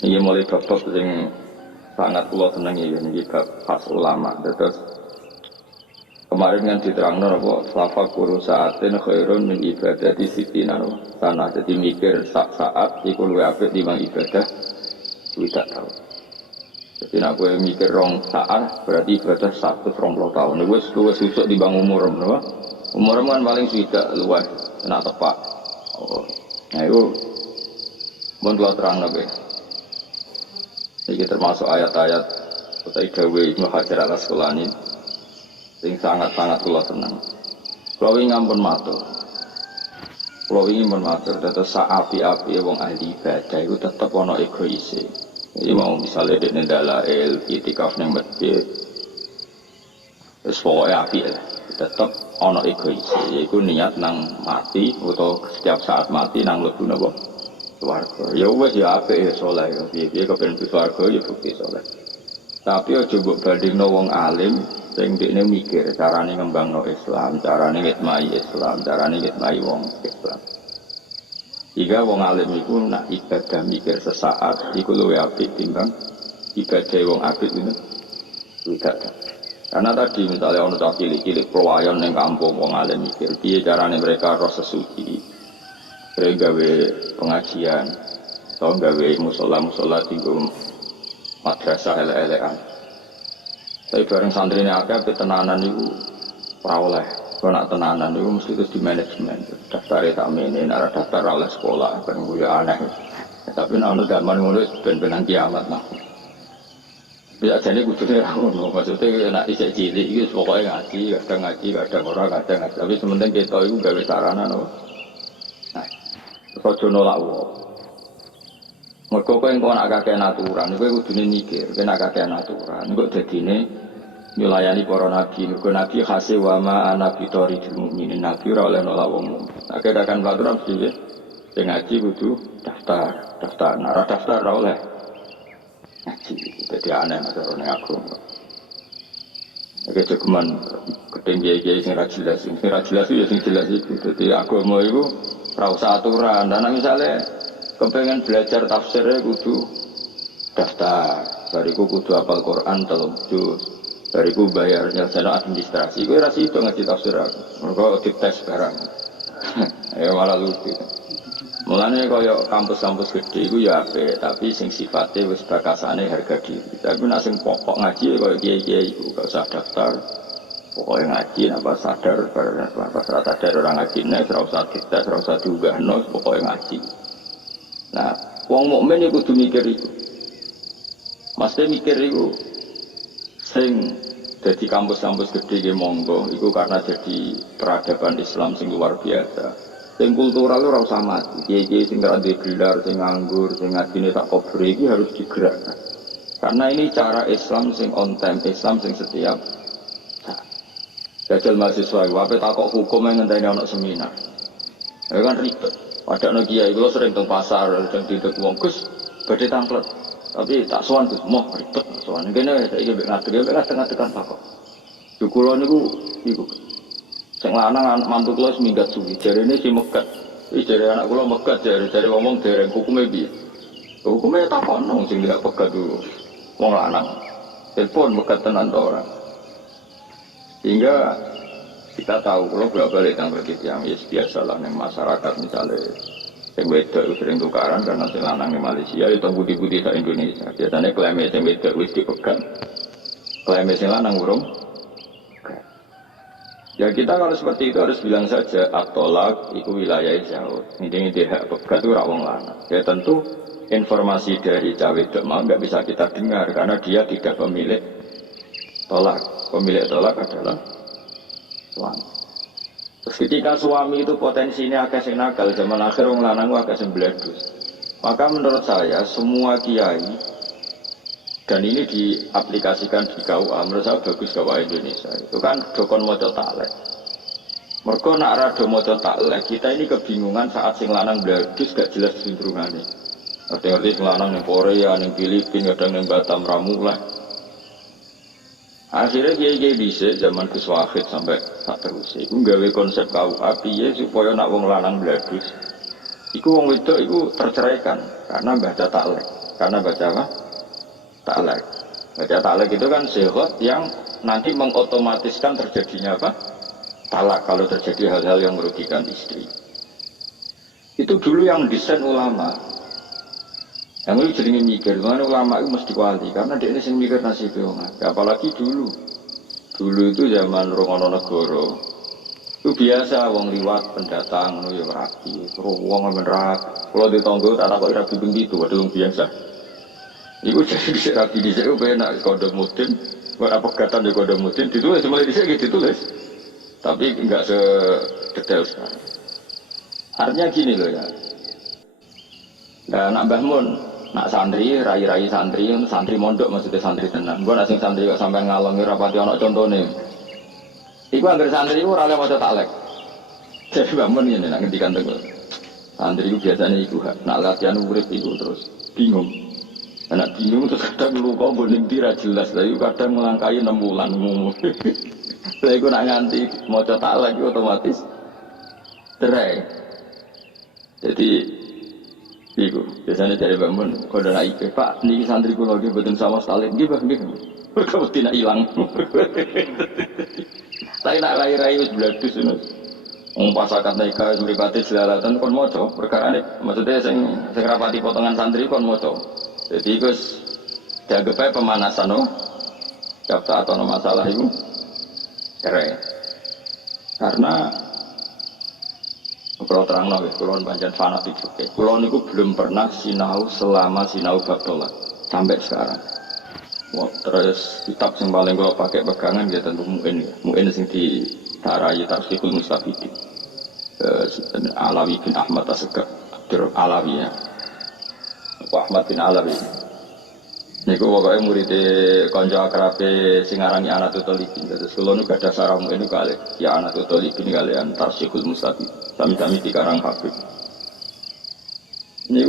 Ini mulai bab-bab yang sangat kula senengi ini bab khas ulama. Terus kemarin kan diterangno apa safa kuru saatin khairun min ibadati sitina sana. Jadi mikir saat iku luwih apik timbang ibadah tidak tahu. Jadi nak kowe mikir rong saat berarti ibadah 120 tahun. Wis susuk timbang umur napa? Umur kan paling swidak luwih nak tepak. Oh. Nah itu mun kula terangno kowe. Ini termasuk ayat-ayat utai dawe Ibnu Hajar al-Asqalani yang sangat-sangat kula senang. Kula wingi ngampun matur. Kula wingi mun matur dados saapi-api wong ahli ibadah iku tetep ana egoise. Iki mau misale dene dalail itikaf ning masjid. Wis pokoke apik lah. Tetep ana egoise. Yaiku niat nang mati utawa setiap saat mati nang mlebu napa? Swarga. Ya wis ya apik ya saleh ya piye-piye kepen swarga ya bukti saleh. Tapi aja mbok bandingno wong alim sing dekne mikir carane ngembangno Islam, carane ngitmai Islam, carane ngitmai wong Islam. Jika wong alim iku nak ibadah mikir sesaat iku luwih apik timbang ibadah wong apik itu tidak. Karena tadi misalnya ono cah cilik-cilik prowayon ning kampung wong alim mikir piye carane mereka roh sesuci. Mereka gawe pengajian atau gawe musola-musola tinggal madrasah ele-elean. Tapi bareng santri ini agak tenanan itu praoleh. Kalau nak tenanan itu mesti itu di manajemen. Daftarnya tak ini, nara daftar oleh sekolah, bareng gue aneh. Tapi nak zaman mulai ben-benan kiamat nah. Bisa jadi kudunya ngono. Maksudnya nak isek cilik itu pokoknya ngaji, kadang orang, kadang. Tapi sementing kita itu gawe sarana no. Rojo nolak wong. Mergo kowe engko nak kakek aturan, kowe kudune mikir, kowe nak kakek aturan, engko dadine nyulayani para nabi, mergo nabi khase wa ma ana bitoridil mukminin, nabi ora oleh nolak wong. Nek kadakan aturan mesti sing ngaji kudu daftar, ora daftar ora oleh. Ngaji, dadi aneh nek ora agama. Nek cukuman ketinggi-tinggi sing ra jelas ya sing jelas iku. Dadi agama iku ora usah aturan. Dan misalnya kepengen belajar tafsirnya kudu daftar. Bariku kudu hafal Quran 3 juz. Bariku bayar nyelesaikan administrasi. Kowe ra sido ngaji tafsir aku. Mergo dites barang. Ya malah lucu. Mulane kaya kampus-kampus gede iku ya apik, tapi sing sifate wis bakasane harga diri. Tapi nek sing pokok ngaji kaya kiai-kiai iku gak usah daftar. Pokoknya ngaji, apa sadar, apa sadar orang ngaji, ora usah kita, ora usah diunggahno, pokoknya ngaji. Nah, wong mukmin iku kudu mikir iku. Mesti mikir iku sing dadi kampus-kampus gede ge monggo, iku karena jadi peradaban Islam sing luar biasa. Sing kultural ora usah mati. Kiai-kiai sing ora duwe gelar, sing nganggur, sing ngajine tak kober iki harus digerakkan. Karena ini cara Islam sing on time, Islam sing setiap jajal mahasiswa, wape takok hukum yang ngenteni anak seminar. Ya kan ribet. Padahal kiai kula sering teng pasar, sering didek wong Gus, badhe tanglet. Tapi tak sowan Gus, moh ribet sowan. Kene saiki mek ngadeg kan takok. Yo kula niku sing lanang mantu kula seminggat suwi, jarene si megat. Iki jare anak kula megat jare ngomong dereng hukume piye? Hukume takono sing ndak pegat dulu. Wong lanang. Telepon megat tenan to ora? Sehingga kita tahu kalau bolak-balik yang berkita yang biasalah yang masyarakat misalnya yang wedok itu sering tukaran karena sing lanang di Malaysia itu budi-budi di Indonesia. Biasanya klaimnya yang wedok wis dipegang, klaimnya sing lanang urung. Ya kita kalau seperti itu harus bilang saja at-tolak itu wilayah jauh. Ini hak pegat itu rawong lanang. Ya tentu informasi dari cawe wedok mau nggak bisa kita dengar karena dia tidak pemilik tolak. Pemilik tolak adalah suami. Terus ketika suami itu potensinya agak sing nakal, zaman akhir wong lanang agak sing bledus. Maka menurut saya semua kiai dan ini diaplikasikan di KUA, menurut saya bagus KUA Indonesia. Itu kan dokon maca taklek. Mergo nak rada maca taklek, kita ini kebingungan saat sing lanang bledus gak jelas sindrungane. Ngerti-ngerti sing lanang ning Korea, ning Filipina, kadang ning Batam Ramulah. Akhirnya kiai-kiai bisa zaman Gus Wahid sampai tak terus. Iku gawe konsep KUA piye supaya nak wong lanang bladus. Iku wong wedok iku terceraikan karena baca taklek. karena baca apa? Ta'alek. Baca ta'alek itu kan sihot yang nanti mengotomatiskan terjadinya apa? Talak kalau terjadi hal-hal yang merugikan istri. Itu dulu yang desain ulama. Yang itu jadi mikir, mana ulama itu mesti wali karena dia ini yang mikir nasib orang. Apalagi dulu itu zaman Romono Negoro. Itu biasa wong liwat pendatang ngono ya rapi, terus wong men rapi. Kalau ditonggo tak kok rapi begitu, waduh biasa. Iku jadi bisa rapi dhisik ku penak kode mudin, ora pegatan ya kode mudin ditulis mulai dhisik gitu ditulis. Tapi enggak sedetail sekarang. Artinya gini loh ya. Nah, nak Mbah Mun, nak santri, rai-rai santri mondok maksudnya santri tenan. Gua nak sing santri kok sampai ngalongi rapati ana contone. Iku anggere santri ku ora oleh maca taklek. Jadi Mbah Mun ngene nak ngendikan teng. Santri ku biasane iku nak latihan urip iku terus bingung. Anak bingung terus kadang lupa boning ra jelas. Lah iku kadang melangkai 6 bulan ngomong. Lah iku nak nganti maca taklek iku otomatis cerai. Jadi iku biasanya dari bangun kode naik Pak niki santri kula nggih mboten sama sekali nggih Pak nggih. Mergo mesti nak ilang. Tapi nak rai-rai wis bladus ngono. Wong pas akad nikah mripate jelalatan kon maca perkarane maksudnya sing rapati potongan santri kon maca. Jadi iku dianggep pemanasan no. Daftar atau masalah itu cerai. Karena kalau terang nabi, kulon panjang fanatik juga. Kulon itu belum pernah sinau selama sinau bab tolak sampai sekarang. Wah, terus kitab yang paling kalau pakai pegangan dia tentu Mu'in ya. Mu'in yang ditarai Tarsikhul Mustafidin. Alawi bin Ahmad Asegaf Abdur Alawi ya. Ahmad bin Alawi. Niku pokoknya muridnya konco akrabe singarangi Anatul Talibin. Terus kulon itu ada sarang Mu'in itu kali ya Anatul Talibin kalian Tarsikhul Mustafidin. Kami dikarang Habib. Ini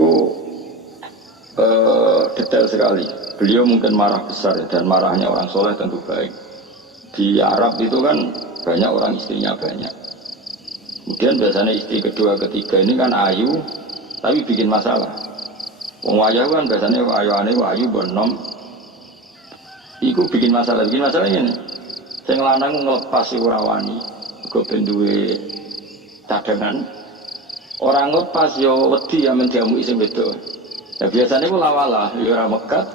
detail sekali. Beliau mungkin marah besar dan marahnya orang soleh tentu baik. Di Arab itu kan banyak orang istrinya banyak. Kemudian biasanya istri kedua ketiga ini kan ayu, tapi bikin masalah. Wong wayu kan biasanya ayu bonom. Iku bikin masalah. Bikin masalahnya nih. Sing lanang ngelepas si urawani, go benduwe cadangan orang lepas yo wedi yang menjamu isim wedok. Ya biasanya ku lawalah yo ora mekat.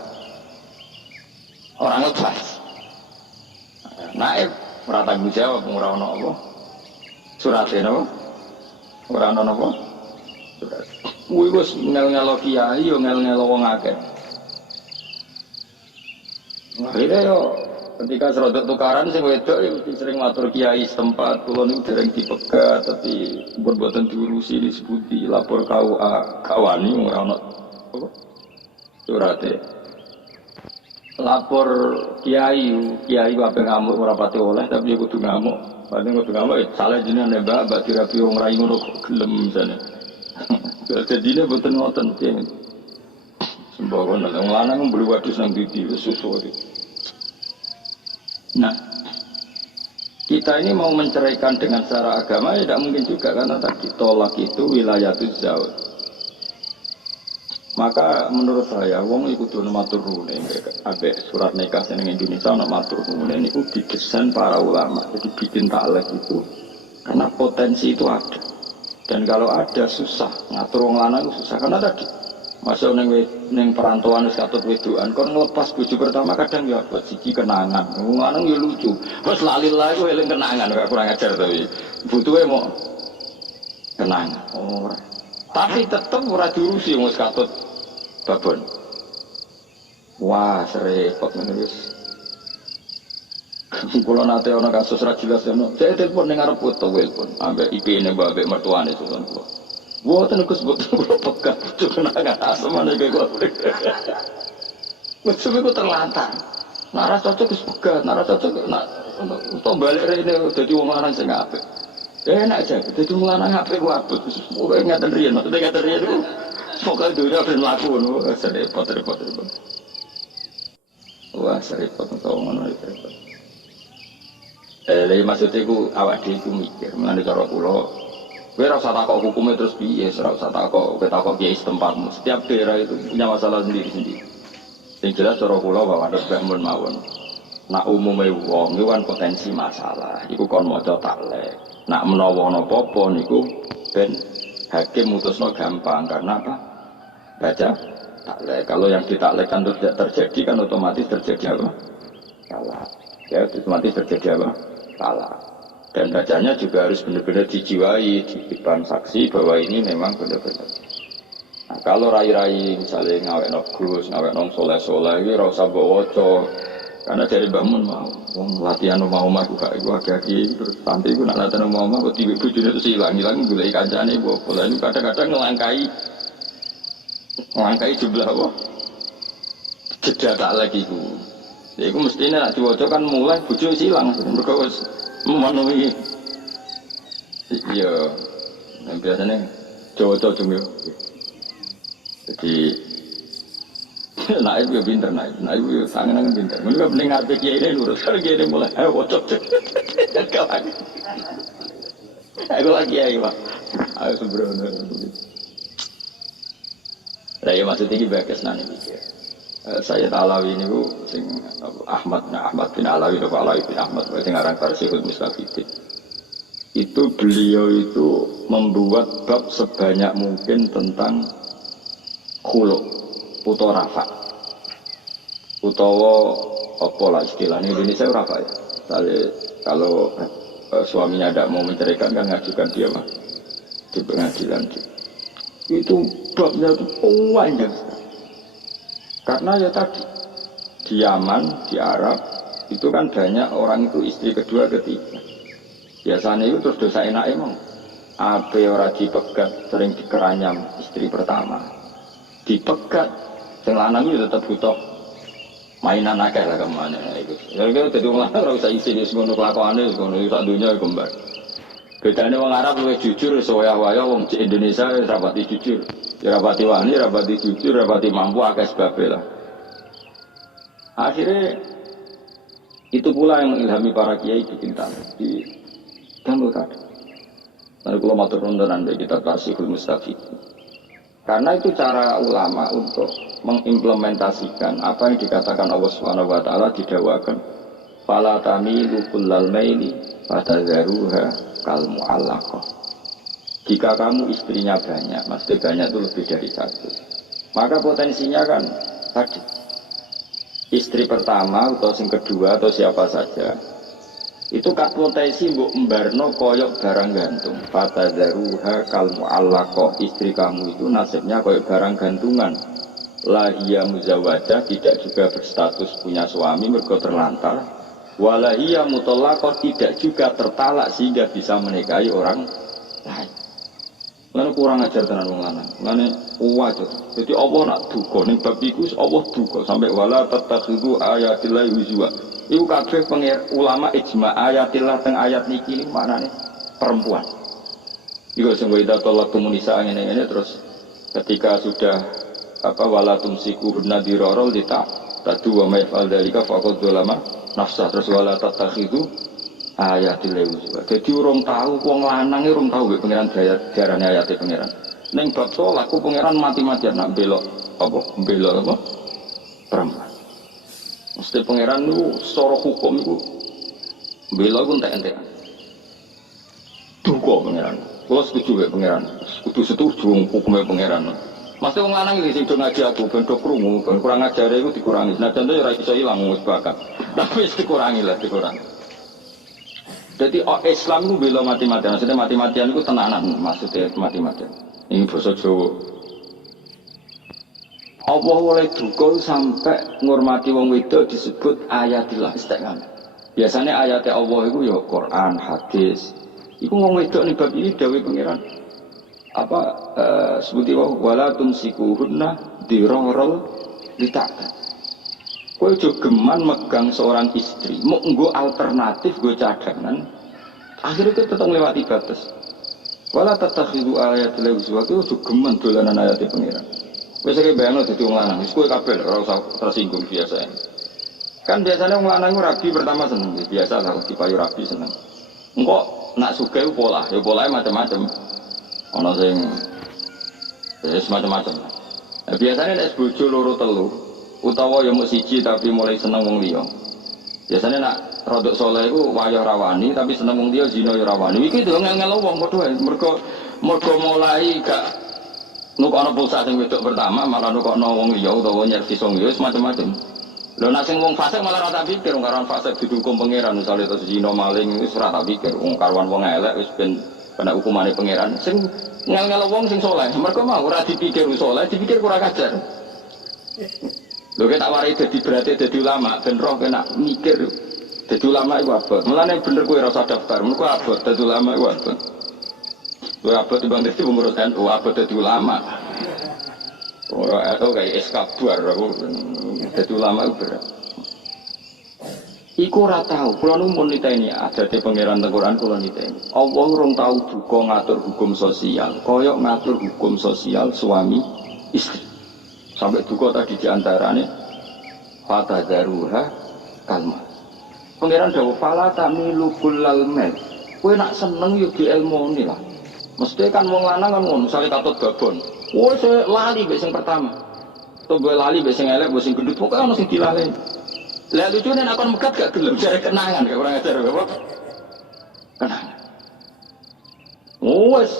Orang lepas. Naib ora tanggung jawab ora ono apa. Surate napa? Ora ono napa? Surat. Kuwi wis ngel-ngelo kiai yo ngel-ngelo wong akeh. Akhirnya yo ketika serodok tukaran sing wedok mesti sering matur kiai setempat kula niku dereng dipegat tapi boten diurusi disebuti lapor KUA kawani ora ono surate lapor kiai wae ngamuk ora pati oleh tapi ya kudu ngamuk padahal kudu ngamuk salah jenenge mbak dirapi wong rai ngono gelem jane jadine boten ngoten piye sembawa nang lanang mblu wadus nang didi wis susu. Nah, kita ini mau menceraikan dengan secara agama ya tidak mungkin juga karena tadi tolak itu wilayatul zawj. Maka menurut saya, wong iku kudu matur nuwun ambek surat nikah sing Indonesia ana matur nuwun niku didesain para ulama. Jadi bikin taklek itu karena potensi itu ada. Dan kalau ada susah ngatur wong lanang susah karena tadi masuk neng perantauan wis katut wedokan kon ngelepas bojo pertama kadang ya buat siji kenangan. Wong lanang ya lucu. Wes lalilah iku eling kenangan gak kurang ajar tapi butuhe mau kenangan. Ora. Tapi tetep ora diurusi wis katut babon. Wah, repot ngene wis. Kula nate ana kasus ra jelas ono. Saya telepon ning arep foto telepon ambek IP-ne mbak mertuane sukan kula. Wah, tenukus betul pekat, cuma nggak asam mana kayak gue. Macam itu terlantar. Nara cocok is pekat, nara cocok nak untuk balik ini jadi wong lanang sing apik. Enak aja, jadi wong lanang apik gue abot. Pokoknya ngaten riyen, maksudnya ngaten riyen itu pokoknya dunia ben mlaku ngono, repot. Wah, repot kok ngono repot. Maksudnya ku awak dhewe ku mikir, menane cara kula Kowe ora usah takok hukumnya terus piye, ora usah takok kiai setempatmu. Setiap daerah itu punya masalah sendiri-sendiri. Yang jelas cara kula bahwa ada bangun mawon. Nak umume wong iku kan potensi masalah. Iku kon maca taklek. Nak menawa ana apa-apa niku ben hakim mutusno gampang karena apa? Baca taklek. Kalau yang ditaklekkan itu tidak terjadi kan otomatis terjadi apa? Salah. Ya otomatis terjadi apa? Salah. Dan bacanya juga harus benar-benar dijiwai, diberikan saksi bahwa ini memang benar-benar. Nah, kalau rai-rai misalnya ngawek nok Gus, ngawek nong soleh-soleh, itu rasa bawa waca. Karena dari bangun mau, latihan mau gak iku agak-agak terus nanti gue nak latihan mau kok tiba bujune itu hilang gulai kancane bawa bola ini kadang-kadang ngelangkai jumlah apa? Jeda tak lagi ku. Ya iku mestine nak diwaca kan mulai bojo hilang, mergo wis memenuhi. Iya. Yang biasanya Jawa-Jawa cuma. Jadi naik yo pinter naik yo sangat pinter. Mereka bening arep kiai ini lurus kan kiai ini mulai ayo wocok. Aku lagi ayo Pak. Ayo sembrono. Saya maksudnya ini bagus nani mikir. Saya Alawi ini bu, sing Ahmad bin Alawi atau Alawi bin Ahmad, berarti ngarang Tarsihul Mustafidin. Itu beliau itu membuat bab sebanyak mungkin tentang khuluk, utawa rafa, utawa apa lah istilahnya Indonesia rafa ya. Kalau suaminya tidak mau menceraikan kan ngajukan dia mah di pengadilan. Itu babnya itu panjang. Karena ya tadi di Yaman, di Arab itu kan banyak orang itu istri kedua, ketiga. Biasanya itu terus dosa enak emang. Ape ora dipegat sering dikeranyam istri pertama. Dipegat, sing lanang itu tetap butuh mainan akeh lah kemana itu. Kalau jadi orang lanang ora usah isi di semono kelakuane, semono sak dunya kembar. Bedane wong Arab luwih jujur soya-waya wong Indonesia rapati jujur. Ya rapati wani, rapati jujur, rapati mampu akeh sebabe lah. Akhirnya itu pula yang mengilhami para kiai bikin di Gambel tadi. Lalu kalau matur nuwun anda kita Tarsihul Mustafidin. Karena itu cara ulama untuk mengimplementasikan apa yang dikatakan Allah Subhanahu wa taala didakwakan. Fala tamilu kullal maili fatadharuha kal mu'allaqah. Jika kamu istrinya banyak, maksudnya banyak itu lebih dari satu, maka potensinya kan tadi istri pertama atau yang kedua atau siapa saja itu kan potensi mbok embarno koyok barang gantung. Fatadharuha kal mu'allaqah. Istri kamu itu nasibnya koyok barang gantungan. Lahia muzawwadah, tidak juga berstatus punya suami mergo terlantar. Walahia mutallaqah, tidak juga tertalak sehingga bisa menikahi orang lain. Lalu kurang ajar tenan wong lanang. Lalu wajar. Jadi Allah nak duka ning bab iku Allah duka sampai wala tatakhidu ayatillahi huzwa. Iku kabeh ulama ijma ayatillah teng ayat niki niku maknane perempuan. Iku sing wida tolak komunisa ngene-ngene terus ketika sudah apa wala tumsikuhunna dirarul tadu wa may fa'al dzalika faqad dzalama nafsa terus wala tatakhidu ayatil huzwa. Dadi urung tahu wong lanang urung tahu mek pangeran diarani ayate pangeran. Ning bab salat ku pangeran mati-matian nak belok apa? Perempuan. Mesti pangeran itu secara hukum itu bela pun tak entek. Duga pangeran. Kalau setuju ya pangeran. Setuju hukumnya pangeran. Mesti wong lanang iki sing do ngaji aku ben do krungu, ben kurang ajare iku dikurangi. Nah contoh ora iso ilang wis bakat. Tapi wis dikurangi. Jadi Islam itu bela mati-matian. Maksudnya mati-matian itu tenanan. Maksudnya mati-matian. Ini basa Jawa. Allah oleh duka sampai ngurmati wong wedok disebut ayatillah istiqamah. Biasanya ayatnya Allah itu ya Quran, hadis. Iku wong wedok nih bab ini dawuh pangeran. Apa sebuti wala tumsikuhunna dirarul litaka. Kowe aja geman megang seorang istri, mau nggo alternatif nggo cadangan. Akhirnya itu tetap melewati batas. Wala tatakhidu ayatil huzwa, kowe aja geman dolanan ayatnya pangeran. Biasa kayak bayang loh jadi orang lanang, itu kabel, orang usah tersinggung biasa. Kan biasanya orang lanang itu rabi pertama seneng, biasa lah dipayu rabi seneng. Engkau nak suka itu pola, ya polanya macam-macam. ana sing semacam-macam. Nah, biasanya nek bojo loro telu utawa ya mung siji tapi mulai seneng wong liya. Biasanya nak rodok soleh iku wayah rawani tapi seneng wong liya zina ya rawani. Iki lho ngel-ngel wong padha wae. Mergo mulai gak nukokno pulsa sing wedok pertama malah nukokno wong liya utawa nyervis wong liya semacam-macam. Lho nek sing wong fasik malah ora tak pikir wong karuan fasik dihukum pangeran misale terus zina maling wis ora tak pikir wong karuan wong elek wis ben kena hukumane pangeran. Sing ngel-ngel wong sing soleh mergo mau ora dipikir wis soleh dipikir kurang ajar. Lho tak warai dadi berarti dadi ulama ben roh kena mikir dadi ulama iku abot. Mulane bener kowe ora usah daftar menurutku abot dadi ulama iku abot. Kowe abot timbang dadi pengurus NU abot dadi ulama. Ora atau kayak eskabar aku dadi ulama berat. Iku ora tau, kula nu mun niteni adate pangeran Al-Qur'an kula niteni. Allah urung tau buka ngatur hukum sosial, kaya ngatur hukum sosial suami istri. Sampai duka tadi diantarane fatadaruha kalma. Pangeran dawuh fala tamilu kullal mal. Kowe nak seneng yo dielmoni lah. Mesti kan wong lanang kan ngono, misale katut babon. Wes lali mbek sing pertama. To gue lali mbek sing elek, mbek sing gendut, pokoke ono sing dilaleni. Lah lucune nek kon megat gak gelem jare kenangan gak kurang ajar apa? Kenangan. Wes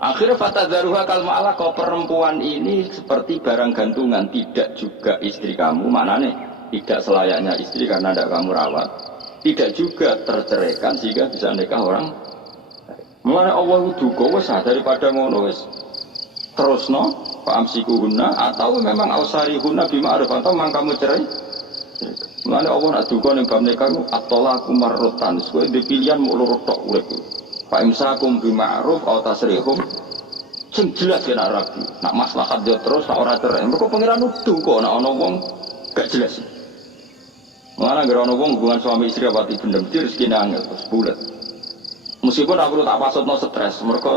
akhirnya fatadzaruha kalma ala kau perempuan ini seperti barang gantungan, tidak juga istri kamu, maknane tidak selayaknya istri karena tidak kamu rawat. Tidak juga terceraikan sehingga bisa nikah orang. Mulane Allah duka wis daripada ngono wis terusno fa'amsikuhunna atau memang ausarihunna bima'ruf atau memang kamu cerai. Mulane Allah nak duka ning bab nikah at-talaqu marratan kowe di pilihan mau loro tok urip. Fa'imsakum bima'ruf atau tasrihum sing jelas kena rabi. Nak maslahat yo terus nak ora cerai. Mergo pangeran duka nak ana wong gak jelas. Mulane gara ana wong hubungan suami istri apa dibendem mesti rezekine angel terus bulet. Meskipun aku tak pasutno stres mereka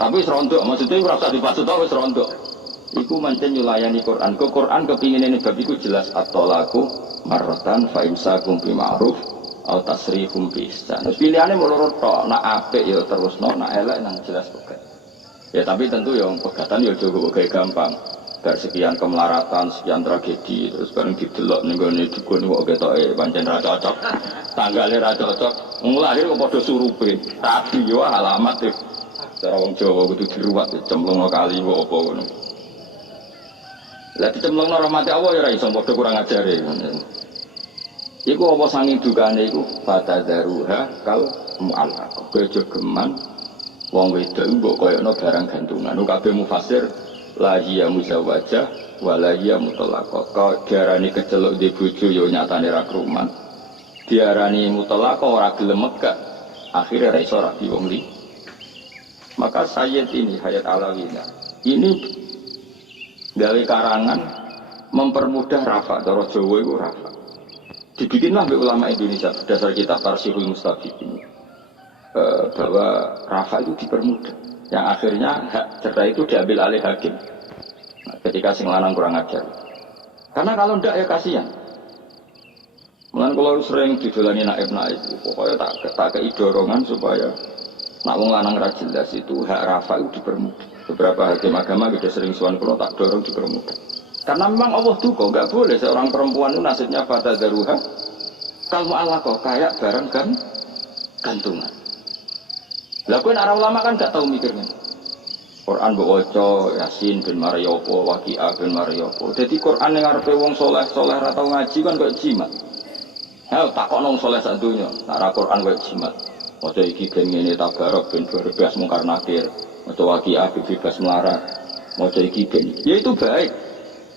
tapi serondok maksudnya ora usah dipasut wis serondok. Iku manten nyulayani Quran. Ke Quran kepingine ning bab iku jelas at-talaqu marratan fa imsakum bi ma'ruf au tasrihum bi ihsan. Terus pilihane mau loro tok, nak apik ya terusno, nak elek nang jelas pegat. Ya tapi tentu yang pegatan ya aja gawe gampang. Bar sekian kemelaratan, sekian tragedi, terus bareng didelok ning gone dukun kok ketoke pancen ra cocok. Tanggale ra cocok. Wong lahir kok padha surupe. Rabi yo alamat e. Cara wong Jawa kudu diruwat cemplungno kali kok apa ngono. Lah dicemplungno rahmate Allah ya ra iso padha kurang ajare. Iku apa sanging dukane iku fatadzaruha kal mu'allaqah. Kowe aja geman wong wedok mbok koyono barang gantungan. Kabeh mufasir la hiya muzawwajah wa la hiya mutallaqah. Kok diarani keceluk di bojo ya nyatane ra krumat. Diarani mutallaqah ora gelem megak. Akhire ra iso rabi wong li. Maka Sayyid ini Hayat Alawiyah ini gawe karangan mempermudah rafa. Cara Jawa itu rafa. Dibikinlah oleh ulama Indonesia berdasar kitab Tarsihul Mustafid ini bahwa rafa itu dipermudah. Yang akhirnya hak cerai itu diambil alih hakim. Nah, ketika sing lanang kurang ajar. Karena kalau ndak ya kasihan. Mulane kalau sering didolani naib-naib, pokoknya tak kei dorongan supaya nak wong lanang ra jelas itu hak rafa itu dipermudah. Beberapa hakim agama kita sering suan kalau tak dorong dipermudah. Karena memang Allah duka, enggak boleh seorang perempuan itu nasibnya fatadzaruha kal mu'allaqah kayak barang gantungan. Lah kowe arah ulama kan gak tahu mikirnya. Quran mbok waca Yasin bin Maryopo, Waqiah bin Maryopo. Dadi Quran ning ngarepe wong saleh-saleh ra tau ngaji kan kok jimat. Ha takokno wong saleh sak donya, nek Quran kok jimat. Maca iki ben ngene tabarok ben 12 mungkar nakir. Maca Waqiah bebas melarat. Maca iki ben. Ya itu baik.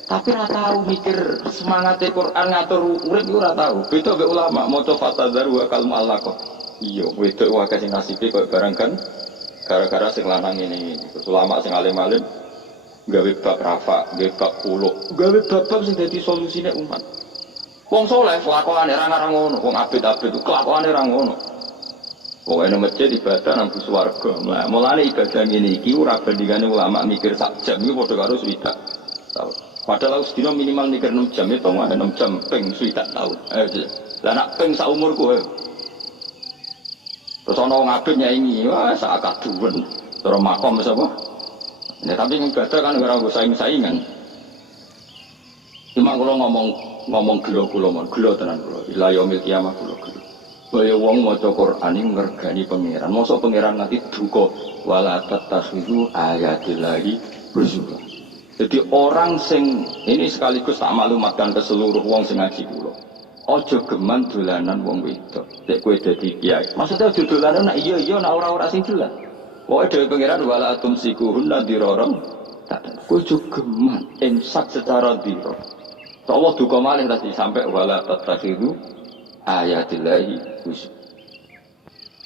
Tapi ora tahu mikir semangate Quran ngatur urip iku ora tahu. Beda mek ulama maca fatadzaru wa kal mu'allaqah. Iya, wedok wae sing nasibe koyo barang kan gara-gara sing lanang ini. Terus ulama sing alim-alim gawe bab rafa, gawe bab kuluk, gawe bab sing dadi solusine umat. Wong saleh kelakuane ra ngono, wong abid-abid kelakuane ra ngono. Pokoke nang masjid ibadah nang swarga. Nah, mulane ibadah ngene iki ora bandingane ulama mikir sak jam iki padha karo swidak tahun. Padahal sedina minimal mikir 6 jam itu ada 6 jam ping swidak tahun. Lah nak ping sak umurku. Terus ana wong abid nyaingi, wah sak kaduwen. Cara makom apa? Ya tapi ibadah kan ora usah saing-saingan. Cuma kalau ngomong gelo kula mon, gelo tenan kula. Ila yaumil kiamah kula gelo. Kaya wong maca Quran iki ngergani pangeran. Mosok pangeran nanti duka wala tatakhizu ayatillahi huzwa. Jadi orang sing ini sekaligus tak maklumatkan ke seluruh wong sing ngaji kula. Aja geman dolanan wong wedok. Nek kowe dadi kiai. Maksudnya aja dolanan nek iya nek ora sing jelas. Pokoke dhewe pangeran wala tumsikuhunna dirarang. Kowe aja geman imsak secara dirarang. Allah duka malih tadi sampai wala tatakhizu ayatillahi huzwa.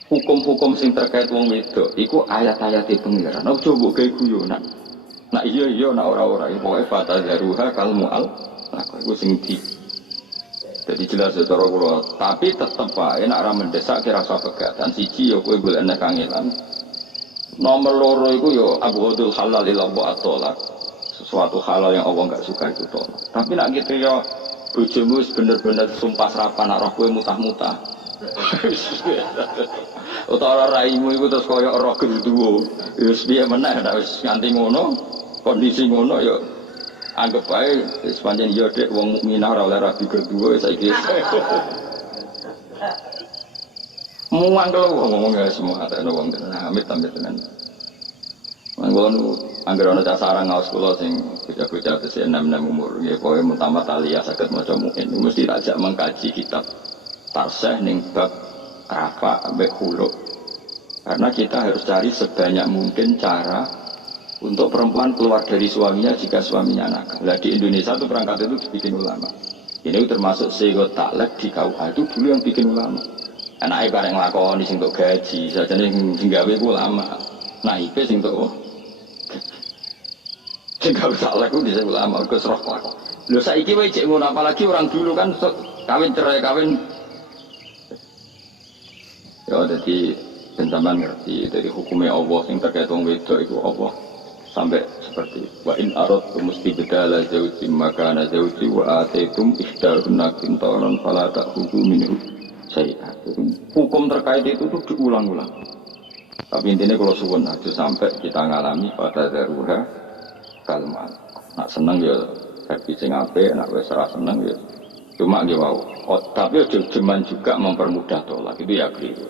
Hukum-hukum sing terkait wong wedok iku ayat-ayate pangeran. Aja mbok gawe guyonan. Nah iya nak ora-ora pokoke fatazaruha kal mual. Nah iku sing di. Jadi jelas secara kula, tapi tetep wae nek ora mendesak kira usah pegatan. Siji ya kowe golek nek kangelan. Nomor loro iku ya abghadul halal ila Allah. Sesuatu halal yang Allah enggak suka itu tolak. Tapi nek gitu ya bojomu wis bener-bener sumpah serapan nek roh kowe mutah-mutah. Utawa raimu iku terus kaya roh gendruwo. Wis piye meneh nek wis nganti ngono, kondisi ngono ya anggap bae sepanjang ya dek wong mukminah ora oleh rabi gendruwo saiki. Muang kalau ngomong ya semua ada wong tenan amit tenan. Manggon angger ana sarang ngaos kula sing bocah-bocah tesih 6 umur nggih kowe mutamat aliyah saged maca mungkin mesti ajak mengkaji kitab Tarseh ning bab rafa ambek huluk. Karena kita harus cari sebanyak mungkin cara untuk perempuan keluar dari suaminya jika suaminya nakal. Nah di Indonesia itu perangkat itu dibikin ulama. Ini termasuk sego taklek di KUH itu dulu yang bikin ulama. Anaknya bareng lakoni sing untuk gaji, saja ning gawe ku ulama. Nah IP sing untuk sing gawe taklek ku dhisik ulama kok roh lakon. Lho saiki wae cek ngono apalagi orang dulu kan kawin cerai kawin. Ya jadi teman ngerti dari hukumnya Allah yang terkait wong wedok itu Allah sampai seperti wa in aradtum mustibdala zawjin makana zawji wa ataitum ihdahunna qintaran fala ta'khudhu minhu syai'an. Hukum terkait itu tuh diulang-ulang. Tapi intinya kalau suwun aja sampai kita ngalami pada darurat kalmat. Nak seneng ya happy sing apik, nak wis ora seneng ya cuma nggih wau. Tapi aja jeman juga mempermudah tolak itu ya keliru.